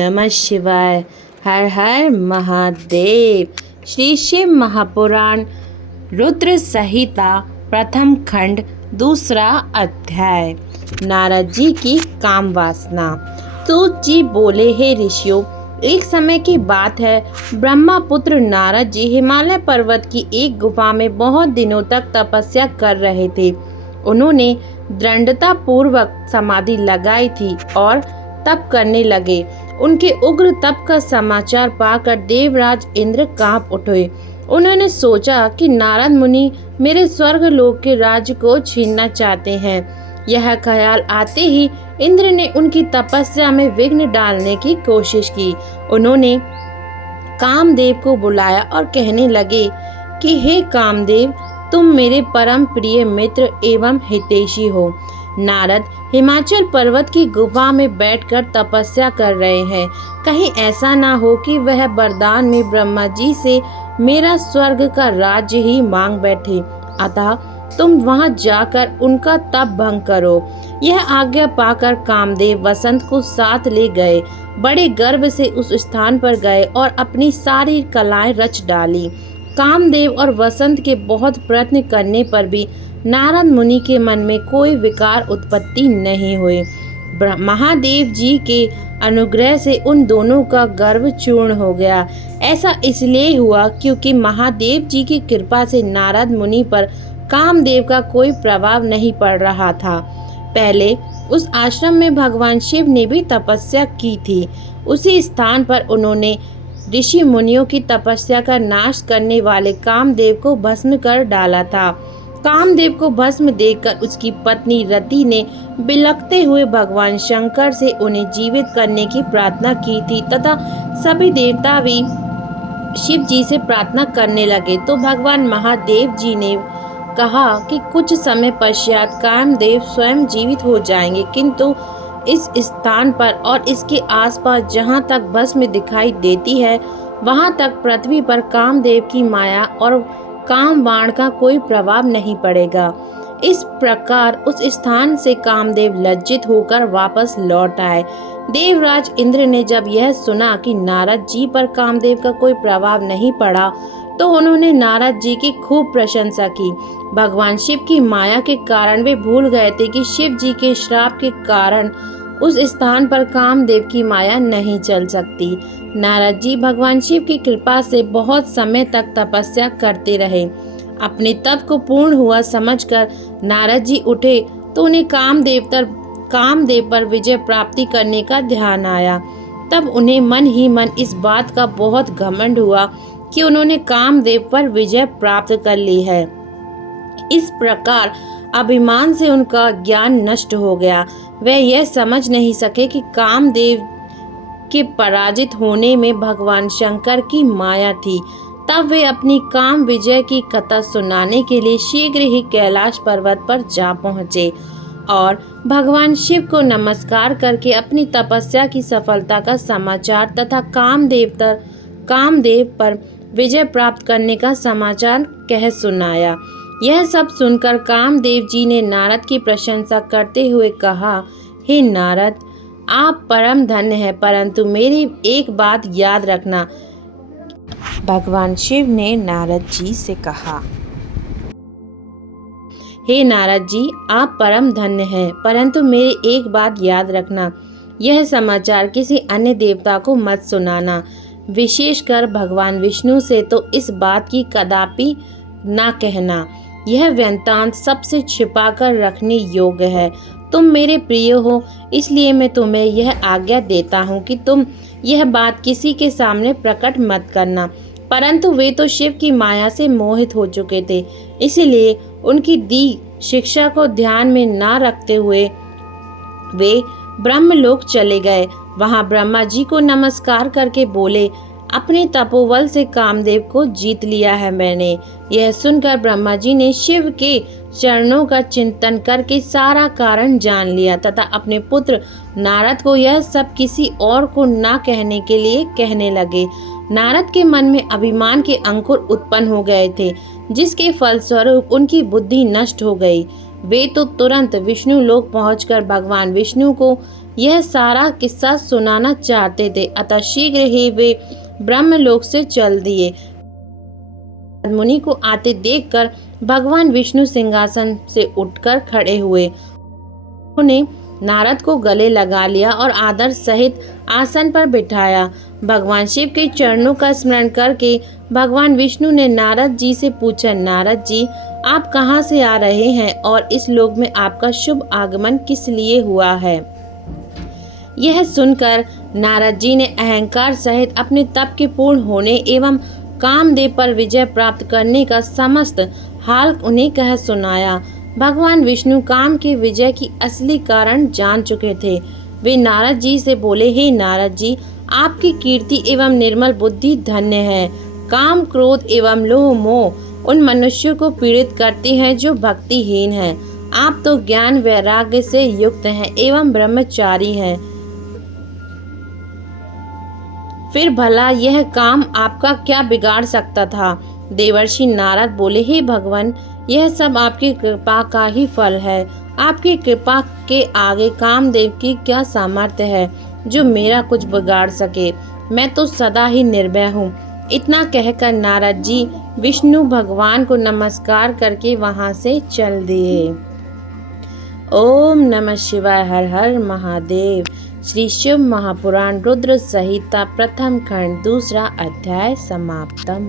नमः शिवाय। हर हर महादेव। श्री शिव महापुराण रुद्र संहिता प्रथम खंड दूसरा अध्याय। नारद जी की काम वासना। सूत जी बोले, हे ऋषियों, एक समय की बात है, ब्रह्मा पुत्र नारद जी हिमालय पर्वत की एक गुफा में बहुत दिनों तक तपस्या कर रहे थे। उन्होंने दृढ़ता पूर्वक समाधि लगाई थी और तप करने लगे। उनके उग्र तप का समाचार पाकर देवराज इंद्र कांप उठे। उन्होंने सोचा कि नारद मुनि मेरे स्वर्ग लोक के राज्य को छीनना चाहते हैं। यह ख्याल आते ही इंद्र ने उनकी तपस्या में विघ्न डालने की कोशिश की। उन्होंने कामदेव को बुलाया और कहने लगे कि हे कामदेव, तुम मेरे परम प्रिय मित्र एवं हितैषी हो। नारद हिमाचल पर्वत की गुफा में बैठकर तपस्या कर रहे हैं। कहीं ऐसा ना हो कि वह वरदान में ब्रह्मा जी से मेरा स्वर्ग का राज्य ही मांग बैठे। अतः तुम वहां जाकर उनका तप भंग करो। यह आज्ञा पाकर कामदेव वसंत को साथ ले गए। बड़े गर्व से उस स्थान पर गए और अपनी सारी कलाएं रच डाली। कामदेव और वसंत के बहुत प्रयत्न करने पर भी नारद मुनि के मन में कोई विकार उत्पत्ति नहीं हुई। महादेव जी के अनुग्रह से उन दोनों का गर्व चूर्ण हो गया। ऐसा इसलिए हुआ क्योंकि महादेव जी की कृपा से नारद मुनि पर कामदेव का कोई प्रभाव नहीं पड़ रहा था। पहले उस आश्रम में भगवान शिव ने भी तपस्या की थी। उसी स्थान पर उन्होंने ऋषि मुनियों की तपस्या का नाश करने वाले कामदेव को भस्म कर डाला था। कामदेव को भस्म देखकर उसकी पत्नी रति ने बिलखते हुए भगवान शंकर से उन्हें जीवित करने की प्रार्थना की थी तथा सभी देवता भी शिव जी से प्रार्थना करने लगे। तो भगवान महादेव जी ने कहा कि कुछ समय पश्चात कामदेव स्वयं जीवित हो जाएंगे, किंतु इस स्थान पर और इसके आसपास जहाँ तक भस्म दिखाई देती है वहाँ तक पृथ्वी पर कामदेव की माया और काम बाण का कोई प्रभाव नहीं पड़ेगा। इस प्रकार उस स्थान से कामदेव लज्जित होकर वापस लौट आए। देवराज इंद्र ने जब यह सुना कि नारद जी पर कामदेव का कोई प्रभाव नहीं पड़ा तो उन्होंने नारद जी की खूब प्रशंसा की। भगवान शिव की माया के कारण वे भूल गए थे कि शिव जी के श्राप के कारण उस स्थान पर कामदेव की माया नहीं चल सकती। नारद जी भगवान शिव की कृपा से बहुत समय तक तपस्या करते रहे। अपने तप को पूर्ण हुआ समझकर नारद जी उठे तो उन्हें कामदेव पर विजय प्राप्ति करने का ध्यान आया। तब उन्हें मन ही मन इस बात का बहुत घमंड हुआ कि उन्होंने कामदेव पर विजय प्राप्त कर ली है। इस प्रकार अभिमान से उनका ज्ञान नष्ट हो गया। वे यह समझ नहीं सके कि कामदेव के पराजित होने में भगवान शंकर की माया थी। तब वे अपनी काम विजय की कथा सुनाने के लिए शीघ्र ही कैलाश पर्वत पर जा पहुँचे और भगवान शिव को नमस्कार करके अपनी तपस्या की सफलता का समाचार तथा कामदेव पर विजय प्राप्त करने का समाचार कह सुनाया। यह सब सुनकर कामदेव जी ने नारद की प्रशंसा करते हुए कहा, हे नारद, आप परम धन्य हैं, परंतु मेरी एक बात याद रखना। भगवान शिव ने नारद जी से कहा, हे नारद जी, आप परम धन्य हैं, परंतु मेरी एक बात याद रखना। यह समाचार किसी अन्य देवता को मत सुनाना, विशेषकर भगवान विष्णु से तो इस बात की कदापि ना कहना। यह वृत्तांत सबसे छिपा कर रखने योग्य है। तुम मेरे प्रिय हो, इसलिए मैं तुम्हें यह आज्ञा देता हूँ कि तुम यह बात किसी के सामने प्रकट मत करना। परंतु वे तो शिव की माया से मोहित हो चुके थे, इसलिए उनकी दी शिक्षा को ध्यान में ना रखते हुए वे ब्रह्मलोक चले गए। वहां ब्रह्मा जी को नमस्कार करके बोले, अपने तपोबल से कामदेव को जीत लिया है मैंने। यह सुनकर ब्रह्मा जी ने शिव के चरणों का चिंतन करके सारा कारण जान लिया तथा अपने पुत्र नारद को यह सब किसी और को ना कहने के लिए कहने लगे। नारद के मन में अभिमान के अंकुर उत्पन्न हो गए थे, जिसके फलस्वरूप उनकी बुद्धि नष्ट हो गई। वे तो तुरंत विष्णु लोक पहुंचकर भगवान विष्णु को यह सारा किस्सा सुनाना चाहते थे, अतः शीघ्र ही वे ब्रह्मलोक से चल दिए। मुनि को आते देखकर भगवान विष्णु सिंहासन से उठकर खड़े हुए। उन्होंने नारद को गले लगा लिया और आदर सहित आसन पर बिठाया। भगवान शिव के चरणों का स्मरण करके भगवान विष्णु ने नारद जी से पूछा, नारद जी, आप कहाँ से आ रहे हैं और इस लोक में आपका शुभ आगमन किस लिए हुआ है? यह सुनकर नारद जी ने अहंकार सहित अपने तप के पूर्ण होने एवं कामदेव पर विजय प्राप्त करने का समस्त हाल उन्हें कह सुनाया। भगवान विष्णु काम के विजय की असली कारण जान चुके थे। वे नारद जी से बोले, हे नारद जी, आपकी कीर्ति एवं निर्मल बुद्धि धन्य है। काम, क्रोध एवं लोभ मोह उन मनुष्यों को पीड़ित करते हैं जो भक्तिहीन हैं। आप तो ज्ञान वैराग्य से युक्त हैं एवं ब्रह्मचारी हैं। फिर भला यह काम आपका क्या बिगाड़ सकता था? देवर्षि नारद बोले, हे भगवान, यह सब आपकी कृपा का ही फल है। आपकी कृपा के आगे कामदेव की क्या सामर्थ्य है जो मेरा कुछ बिगाड़ सके? मैं तो सदा ही निर्भय हूँ। इतना कहकर नारद जी विष्णु भगवान को नमस्कार करके वहां से चल दिए। ओम नमः शिवाय। हर हर महादेव। श्री शिव महापुराण रुद्र संहिता प्रथम खंड दूसरा अध्याय समाप्तम।